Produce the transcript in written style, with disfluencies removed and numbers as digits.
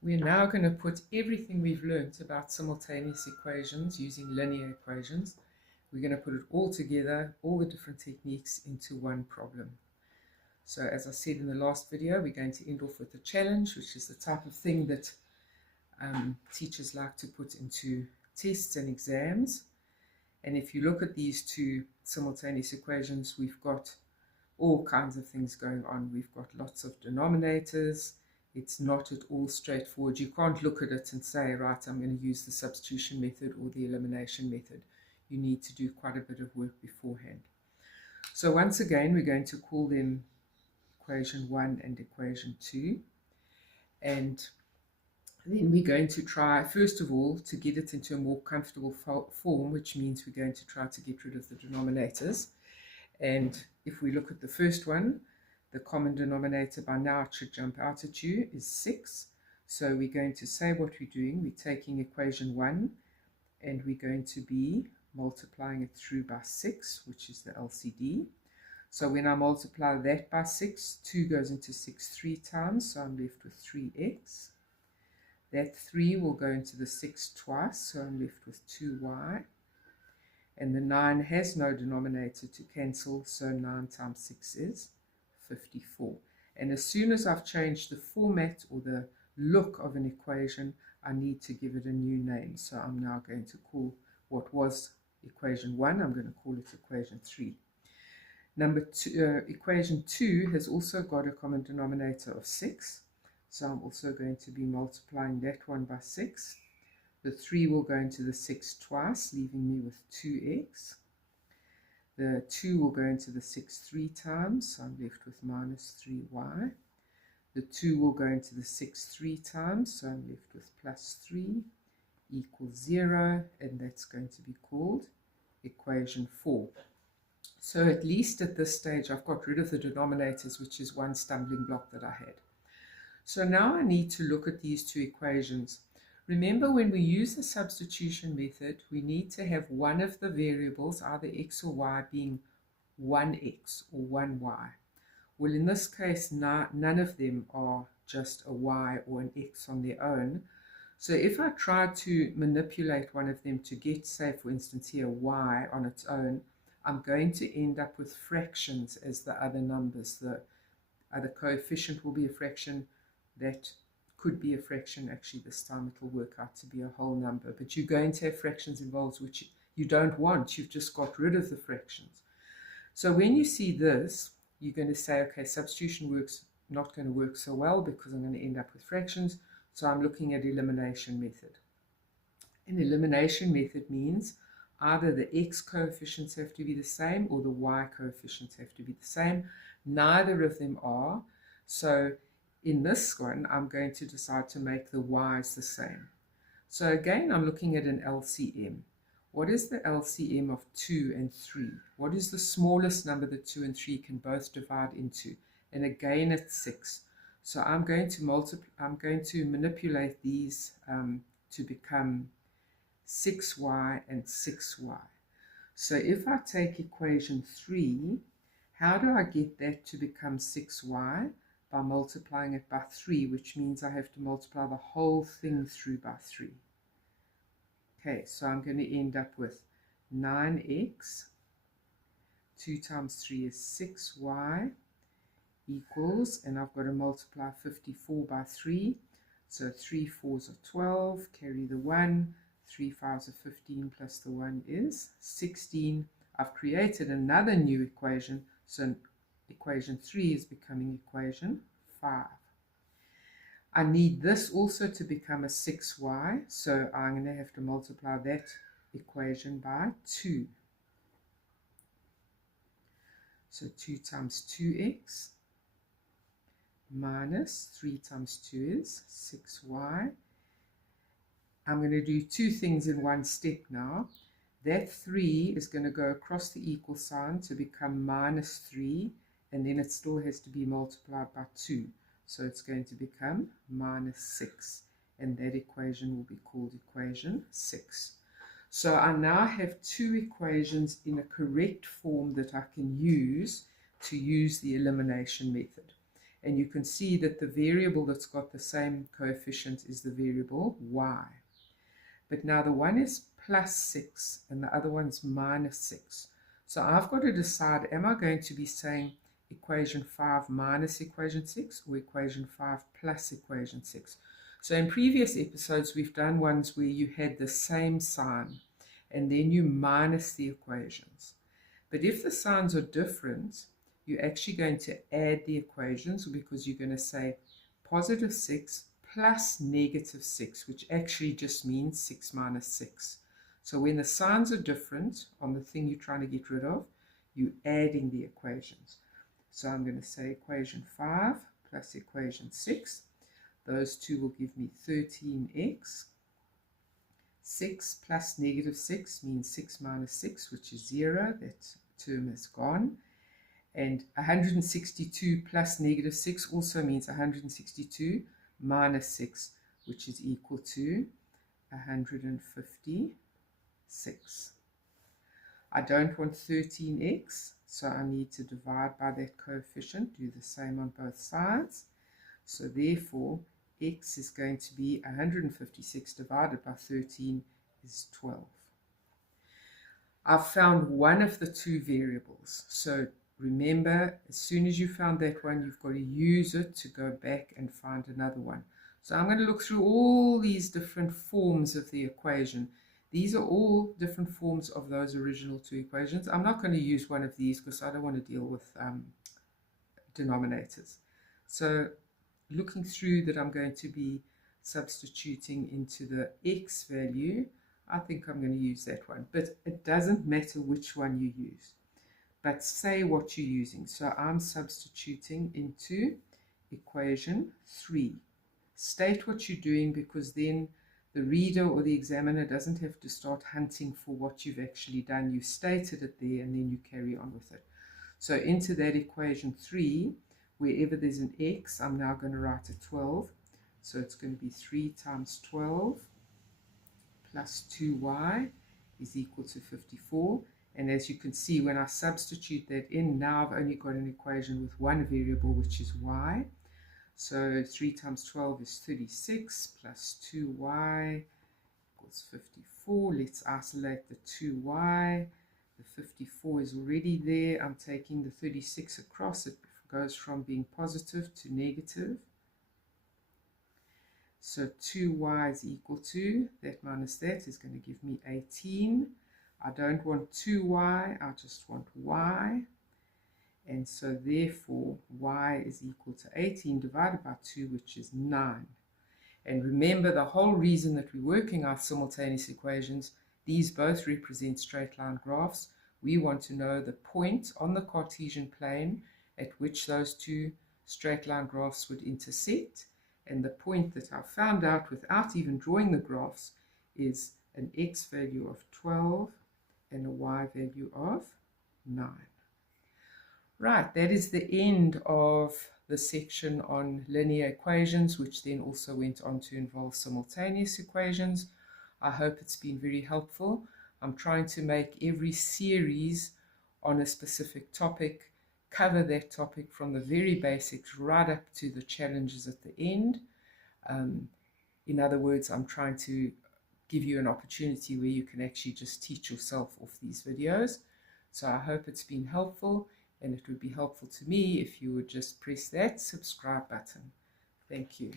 We're now going to put everything we've learnt about simultaneous equations using linear equations. We're going to put it all together, all the different techniques, into one problem. So as I said in the last video, we're going to end off with a challenge, which is the type of thing that teachers like to put into tests and exams. And if you look at these two simultaneous equations, we've got all kinds of things going on. We've got lots of denominators. It's not at all straightforward. You can't look at it and say, right, I'm going to use the substitution method or the elimination method. You need to do quite a bit of work beforehand. So once again, we're going to call them equation 1 and equation 2. And then we're going to try, first of all, to get it into a more comfortable form, which means we're going to try to get rid of the denominators. And if we look at the first one, the common denominator, by now it should jump out at you, is 6. So we're going to say what we're doing. We're taking equation 1 and we're going to be multiplying it through by 6, which is the LCD. So when I multiply that by 6, 2 goes into 6 3 times, so I'm left with 3x. That 3 will go into the 6 twice, so I'm left with 2y. And the 9 has no denominator to cancel, so 9 times 6 is 54. And as soon as I've changed the format or the look of an equation, I need to give it a new name. So I'm now going to call what was equation 1, I'm going to call it equation 3. Equation 2 has also got a common denominator of 6. So I'm also going to be multiplying that one by 6. The 3 will go into the 6 twice, leaving me with 2x. The 2 will go into the 6 3 times, so I'm left with minus 3y. The 2 will go into the 6 3 times, so I'm left with plus 3 equals 0, and that's going to be called equation 4. So at least at this stage, I've got rid of the denominators, which is one stumbling block that I had. So now I need to look at these two equations. Remember, when we use the substitution method, we need to have one of the variables, either x or y, being 1x or 1y. Well, in this case, none of them are just a y or an x on their own. So if I try to manipulate one of them to get, say, for instance, here, y on its own, I'm going to end up with fractions as the other numbers. The other coefficient will be a fraction. That could be a fraction. Actually, this time it will work out to be a whole number. But you're going to have fractions involved, which you don't want. You've just got rid of the fractions. So when you see this, you're going to say, okay, substitution works not going to work so well because I'm going to end up with fractions. So I'm looking at elimination method. An elimination method means either the x coefficients have to be the same or the y coefficients have to be the same. Neither of them are. So in this one, I'm going to decide to make the y's the same. So again, I'm looking at an LCM. What is the LCM of 2 and 3? What is the smallest number that 2 and 3 can both divide into? And again, it's 6. So I'm going to manipulate these to become 6y and 6y. So if I take equation 3, how do I get that to become 6y? By multiplying it by 3, which means I have to multiply the whole thing through by 3. Okay, so I'm going to end up with 9x, 2 times 3 is 6y, equals, and I've got to multiply 54 by 3, so 3 4s are 12, carry the 1, 3 5s are 15, plus the 1 is 16. I've created another new equation, so equation 3 is becoming equation 5. I need this also to become a 6y, so I'm going to have to multiply that equation by 2. So 2 times 2x minus 3 times 2 is 6y. I'm going to do two things in one step now. That 3 is going to go across the equal sign to become minus 3, and then it still has to be multiplied by 2. So it's going to become minus 6. And that equation will be called equation 6. So I now have two equations in a correct form that I can use to use the elimination method. And you can see that the variable that's got the same coefficient is the variable y. But now the one is plus 6 and the other one's minus 6. So I've got to decide, am I going to be saying equation 5 minus equation 6 or equation 5 plus equation 6? So in previous episodes, we've done ones where you had the same sign and then you minus the equations. But if the signs are different, you're actually going to add the equations, because you're going to say positive 6 plus negative 6, which actually just means 6 minus 6. So when the signs are different on the thing you're trying to get rid of, you're adding the equations. So I'm going to say equation 5 plus equation 6. Those two will give me 13x. 6 plus negative 6 means 6 minus 6, which is 0. That term is gone. And 162 plus negative 6 also means 162 minus 6, which is equal to 156. I don't want 13x, so I need to divide by that coefficient, do the same on both sides. So therefore, x is going to be 156 divided by 13 is 12. I've found one of the two variables. So remember, as soon as you found that one, you've got to use it to go back and find another one. So I'm going to look through all these different forms of the equation. These are all different forms of those original two equations. I'm not going to use one of these because I don't want to deal with denominators. So looking through that, I'm going to be substituting into the x value. I think I'm going to use that one, but it doesn't matter which one you use, but say what you're using. So I'm substituting into equation 3. State what you're doing, because then the reader or the examiner doesn't have to start hunting for what you've actually done. You stated it there and then you carry on with it. So into that equation 3, wherever there's an x, I'm now going to write a 12. So it's going to be 3 times 12 plus 2y is equal to 54. And as you can see, when I substitute that in, now I've only got an equation with one variable, which is y. So 3 times 12 is 36 plus 2y equals 54. Let's isolate the 2y. The 54 is already there. I'm taking the 36 across. It goes from being positive to negative. So 2y is equal to, that minus that is going to give me 18. I don't want 2y, I just want y. And so therefore, y is equal to 18 divided by 2, which is 9. And remember, the whole reason that we're working our simultaneous equations, these both represent straight line graphs. We want to know the point on the Cartesian plane at which those two straight line graphs would intersect. And the point that I found out without even drawing the graphs is an x value of 12 and a y value of 9. Right, that is the end of the section on linear equations, which then also went on to involve simultaneous equations. I hope it's been very helpful. I'm trying to make every series on a specific topic cover that topic from the very basics right up to the challenges at the end. In other words, I'm trying to give you an opportunity where you can actually just teach yourself off these videos. So I hope it's been helpful. And it would be helpful to me if you would just press that subscribe button. Thank you.